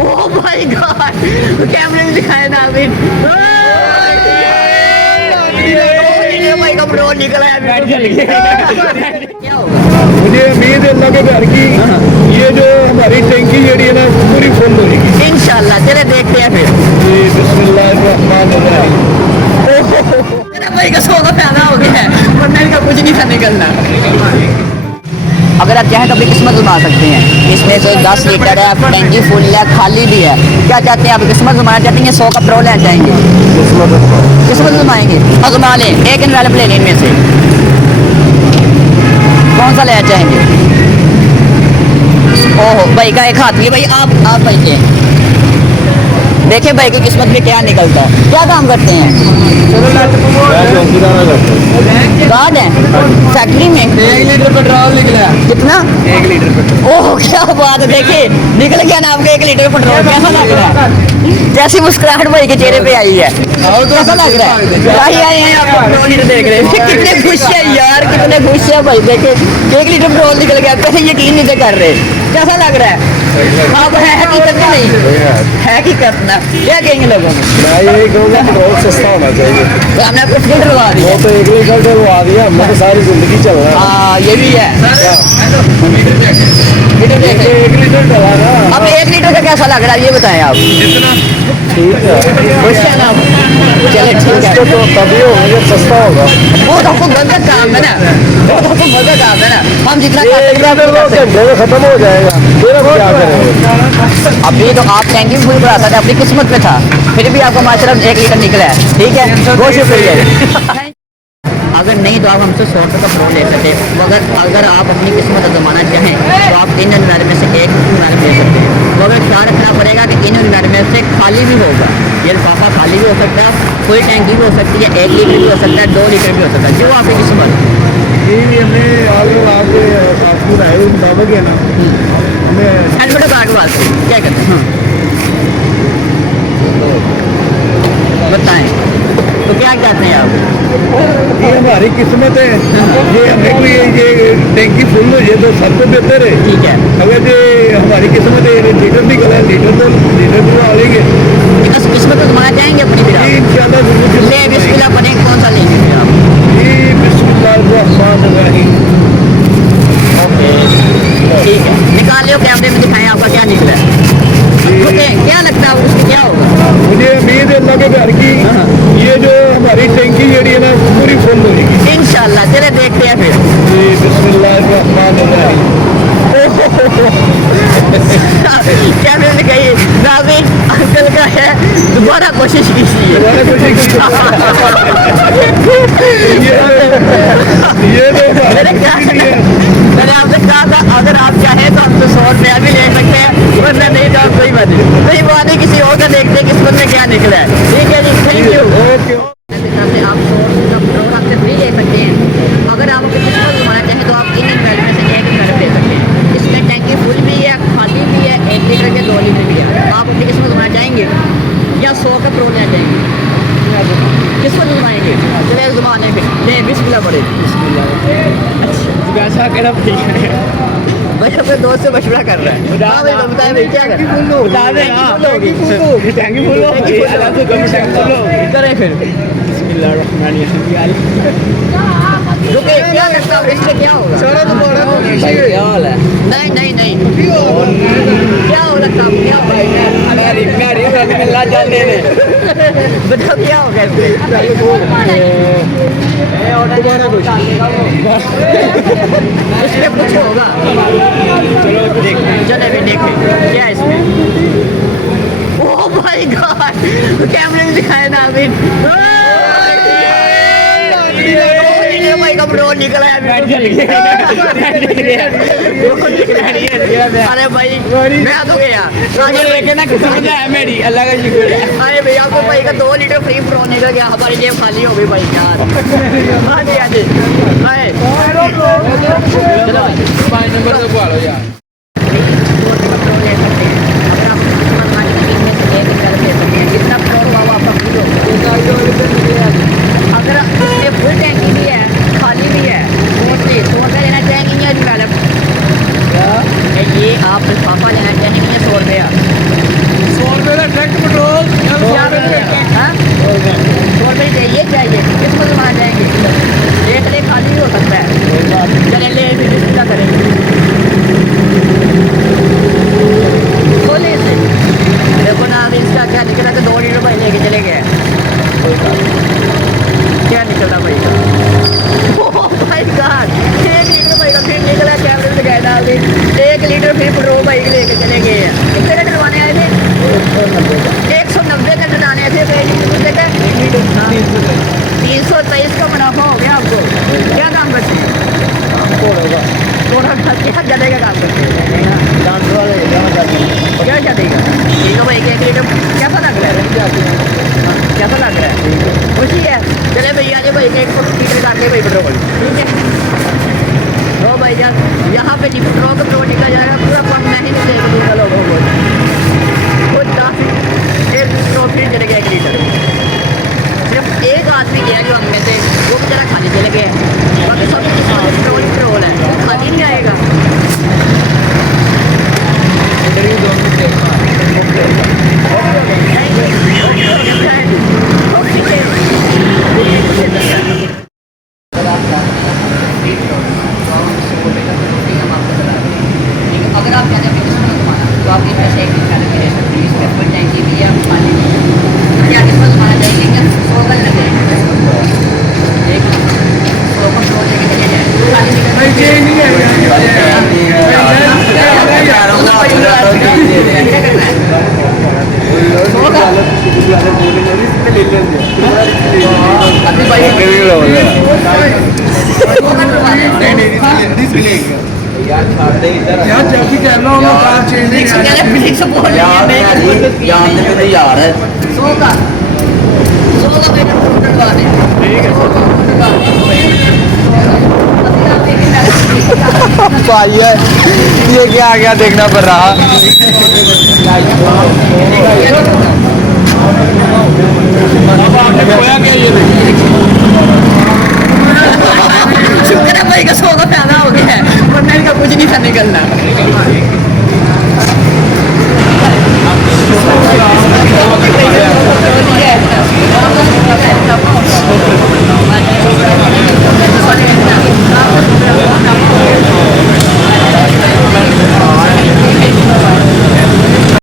Oh my God, कैमरे में दिखाया ना अभी। भाई का पेट्रोल निकला है अभी। क्या होगा? मुझे उम्मीद है अल्लाह के घर की ये जो हमारी टैंकी जड़ी है ना पूरी फुल हो जाएगी। इंशाल्लाह चले देखते हैं फिर। जी बिस्मिल्लाहिर्रहमानिर्रहीम। मेरा भाई का 100 का फायदा हो गया है, वरना इनका कुछ नहीं था निकलना। अगर आप चाहें तो अपनी किस्मत घुमा सकते हैं। इसमें से 10 लीटर है, टैंकी फुल है, खाली भी है। क्या चाहते हैं आप? किस्मत घुमाना चाहते हैं, 100 का पेट्रोल लेना चाहेंगे? किस्मत घुमाएंगे और घुमा लें। एक इनवेलप ले लें इनमें से, कौन सा लेना चाहेंगे? ओहो भाई का एक हाथ, ये भाई आप भाई के देखिए भाई की किस्मत में क्या निकलता है। क्या काम करते हैं? गार्ड है फैक्ट्री में। 1 लीटर पेट्रोल निकला। कितना? 1 लीटर पेट्रोल। ओह क्या बात है, देखिए निकल गया ना आपका 1 लीटर पेट्रोल। कैसा लग रहा है? जैसी मुस्कुराहट भाई के चेहरे पे आई है, कैसा लग रहा है? भाई आए हैं आप पेट्रोल लीटर देख रहे हैं, कितने खुश है यार, कितने खुश है भाई। देखे 1 लीटर पेट्रोल निकल गया, कैसे यकीन नहीं कर रहे। कैसा लग रहा है? हाँ है हकीकत में नहीं है हकीकत ना। क्या कहेंगे लोगों में? मैं यही कहूँगा पेट्रोल सस्ता होना चाहिए। तो हमने आपको फिल्टर लगा दिया। वो तो 1 लीटर डलवा दिया, हमने तो सारी जिंदगी चल रहा है। हाँ ये भी है। लीटर देख रहे हैं। 1 लीटर डला ना। अब 1 लीटर का कैसा लग रहा है ये बताएं आप। ठीक है, खुश है ना आप? चले ठीक है। तो तभी होगा जब सस्ता होगा। वो तो आपको गलत काम है ना, वो तो आपको गलत काम है ना। हम जितना कर 1 सकते लीटर हैं घंटे में खत्म हो जाएगा, फिर अब क्या करेंगे? अभी तो आप टैंकी फुल कराता था, अपनी किस्मत में था, फिर भी आपको हमारी तरफ 1 लीटर निकला है। ठीक है, बहुत शुक्रिया। अगर नहीं तो आप हमसे 100 रुपये का पेट्रोल ले सकते हैं। अगर आप अपनी किस्मत आजमाना चाहें तो आप इन इनवेल में से एक इनवेल ले सकते हैं। तो अगर ख्याल रखना पड़ेगा कि इन इनवेल में से खाली भी होगा, ये लिफाफा खाली भी हो सकता है, फुल टैंकी भी हो सकती है, 1 लीटर भी हो सकता है, 2 लीटर भी हो सकता है, जो आपकी किस्मत। ये हमें आगे आपके पासपोर्ट आए हुए मुताबिक है ना, हमें हेलमेट कार्ड वास्ते क्या करते हैं? बताएं तो क्या कहते हैं आप? ये हमारी किस्मत है। ये हमें कोई ये टैंकी फुल हो जाए तो सबको बेहतर है। ठीक है, अगर ये हमारी किस्मत है, ये लीटर निकला है, लीटर तो आ लेंगे। बस किस्मत को घुमाना चाहेंगे अपनी फिर ये आप? इंशाल्लाह ज़रूर ले बिस्मिल्लाह पढ़ें, कौन सा लेंगे फिर आप? ये बिस्मिल्लाहिर्रहमानिर्रहीम। ओके ठीक है, निकाल लो, कैमरे में दिखाएं आपका क्या निकला है। ओके क्या लगता है उसमें क्या होगा? मुझे उम्मीद है अल्लाह के घर की ये जो हमारी टैंकी जड़ी है ना पूरी फुल हो जाएगी। इंशाल्लाह चले देखते हैं फिर। जी बिस्मिल्लाहिर्रहमानिर्रहीम। कैमरे में कहिए रावी अंकल का है, दोबारा कोशिश कीजिए। दोबारा कोशिश ये तो मैंने आपसे कहा था अगर आप चाहें तो हमसे 100 रुपया भी ले सकते हैं, वरना नहीं तो आप कोई बात नहीं किसी और का देखते हैं किस्मत में क्या निकला है। ठीक है जी, थैंक यू। ओके। आप 100 का पेट्रोल आपसे फ्री ले सकते हैं। अगर आप अपनी किस्मत घुमाना चाहें तो आप इन इनवेल में से एक इनवेल ले सकते हैं। इसमें टैंकी फुल भी है, खाली भी है, 1 लीटर के 2 लीटर भी है। आप अपनी किस्मत घुमाना चाहेंगे या 100 का पेट्रोल लेना चाहेंगे? किस्मत घुमाएंगे, चले घुमाने फिर नहीं बिस्मिल्लाह पड़े। अच्छा करा भाई अपने दोस्त से मशवरा कर रहा है। हाँ भाई बताए भाई क्या कर करें फिर? रुके क्या करता हूँ, इससे क्या होगा? नहीं नहीं नहीं क्या हो लगता है क्या बताओ क्या होगा इसमें कुछ होगा? चलो अभी देखें क्या है इसमें। ओह माय गॉड, कैमरे में दिखाया ना अभी। भाई का पेट्रोल निकला है अभी। अरे भाई मैं तो गया मेरी अल्लाह का शुक्र है। अरे भैया आपको भाई का 2 लीटर फ्री पेट्रोल निकल गया, हमारी जेब खाली हो गई भाई यार। हाँ जी हाँ जी चलो भाई नंबर तो बोलो यार। जितना पेट्रोल हुआ आपका फ्री हो। अगर ये फुल टैंकी भी है, खाली भी है, मोस्टली तो अगर लेना चाहेंगे या डेवलप ये आप लिफाफा लेना चाहेंगे या 100 रुपया? लो भाई 1 लीटर कैसा लग रहा है? कैसा लग रहा है? खुशी है? चले भैया जी भाई 1 लीटर डाल के भाई पेट्रोल, ठीक है। ओ भाई जान यहाँ पे नहीं पेट्रोल का पेट्रोल निकला जाएगा पूरा पंप मैं ही नहीं दूंगा लोगों को। वो 10 एक पेट्रोल फिर चले गया 1 लीटर। सिर्फ एक आदमी गया जो हम में से, वो बेचारा खाली चले गए, बाकी सब पेट्रोल पेट्रोल है, खाली नहीं आएगा। अगर आप कहते हैं अपनी किस्मत घुमाना तो आप इसमें से एक निकाल के ले सकते हैं। इसमें फुल टैंकी भी है, पानी भी है। क्या किस्मत घुमाना चाहिए क्या 100 का लगे एक 100 का फ्लोर लेके चले जाए खाली नहीं चेंज नहीं है यार जल्दी कर लो ना कार चेंज नहीं है यार है 100 का ठीक है भाई ये क्या आ गया देखना पड़ रहा। अब आपने खोया क्या ये देखिए